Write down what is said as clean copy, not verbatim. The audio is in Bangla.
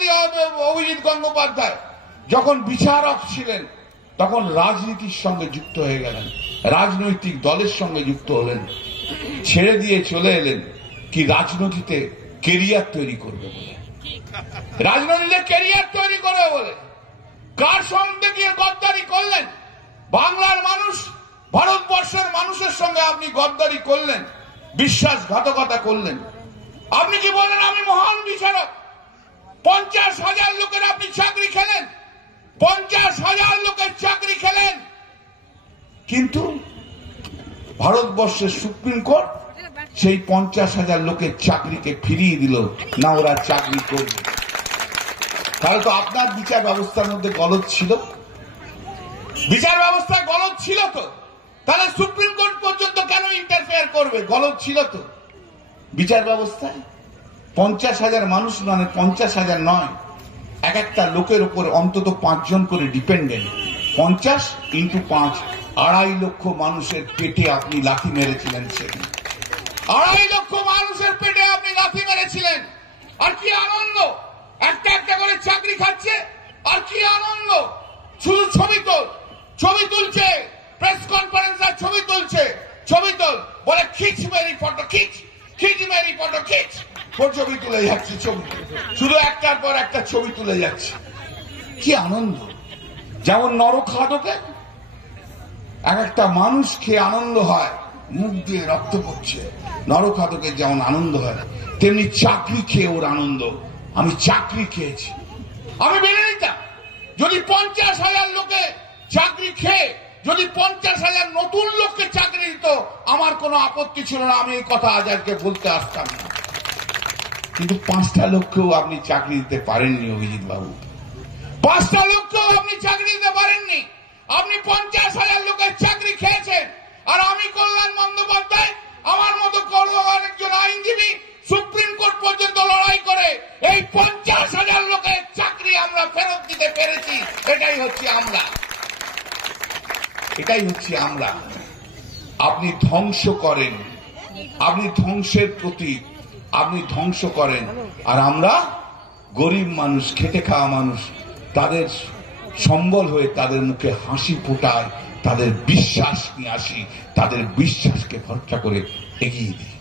বিচারপতি অভিজিৎ গঙ্গোপাধ্যায় যখন বিচারক ছিলেন তখন রাজনীতির সঙ্গে যুক্ত হয়ে গেলেন, রাজনৈতিক দলের সঙ্গে যুক্ত হলেন, ছেড়ে দিয়ে চলে এলেন কি রাজনীতিতে কেরিয়ার তৈরি করবে বলে, রাজনীতিতে কেরিয়ার তৈরি করবে বলে। কার সঙ্গে গিয়ে গদ্দারি করলেন? বাংলার মানুষ, ভারতবর্ষের মানুষের সঙ্গে আপনি গদ্দারি করলেন, বিশ্বাসঘাতকতা করলেন। আপনি কি বলেন আমি মহান বিচারক? 50,000 লোকের আপনি চাকরি খেলেন, 50,000 লোকের চাকরি খেলেন, কিন্তু ভারতবর্ষের সুপ্রিম কোর্ট সেই 50,000 লোকের চাকরিকে ফিরিয়ে দিল না, ওরা চাকরি করবে। তাহলে তো আপনার বিচার ব্যবস্থার মধ্যে গলদ ছিল, বিচার ব্যবস্থায় গলদ ছিল তো, তাহলে সুপ্রিম কোর্ট পর্যন্ত কেন ইন্টারফেয়ার করবে? গলদ ছিল তো বিচার ব্যবস্থায়। 50,000 মানুষ মানে 50,000 নয়, এক একটা লোকের উপর অন্তত 5 জন করে ডিপেন্ডেন্ট। 50 × 5, 2.5 লক্ষ মানুষের পেটে আপনি লাথি মেরেছিলেন সেদিন, 2.5 লক্ষ মানুষের পেটে আপনি লাথি মেরেছিলেন। আর কি আনন্দ, একটা একটা করে চাকরি খাচ্ছে, আর কি আনন্দ। শুধু ছবি তুলছে, প্রেস কনফারেন্স আর ছবি তুলছে, ছবি তোল বলে খিচ মেরি ফটো খিচ, খিচ মেরি ফটো খিচ, ছবি তুলে যাচ্ছে, ছবি শুধু একটার পর একটা ছবি তুলে যাচ্ছে। কি আনন্দ। যেমন নরখাদকে এক একটা মানুষ খেয়ে আনন্দ হয়, মুখ দিয়ে রক্ত পড়ছে, নরখাদকের যেমন আনন্দ হয়, তেমনি চাকরি খেয়ে ওর আনন্দ। আমি চাকরি খেয়েছি, আমি মেনে নিতাম যদি 50,000 লোকে চাকরি খেয়ে যদি 50,000 নতুন লোককে চাকরি দিত, আমার কোনো আপত্তি ছিল না, আমি এই কথা আজকে বলতে আসতাম না। কিন্তু 5টা লোককেও আপনি চাকরি দিতে পারেননি অভিজিৎ বাবু, 5টা লোককেও আপনি চাকরি দিতে পারেননি। আপনি 50,000 লোকের চাকরি খেয়েছেন, আর আমি কল্যাণ বন্দ্যোপাধ্যায় আমার মতো একজন আইনজীবী সুপ্রিম কোর্ট পর্যন্ত লড়াই করে এই 50,000 লোকের চাকরি আমরা ফেরত দিতে পেরেছি। এটাই হচ্ছে আমরা, এটাই হচ্ছে আমরা। আপনি ধ্বংস করেন, আপনি ধ্বংসের প্রতীক, আপনি ধ্বংস করেন। আর আমরা গরিব মানুষ, খেটে খাওয়া মানুষ, তাদের সম্বল হয়ে তাদের মুখে হাসি ফোটায়, তাদের বিশ্বাস নিয়ে আসি, তাদের বিশ্বাসকে ভরসা করে এগিয়ে দিই।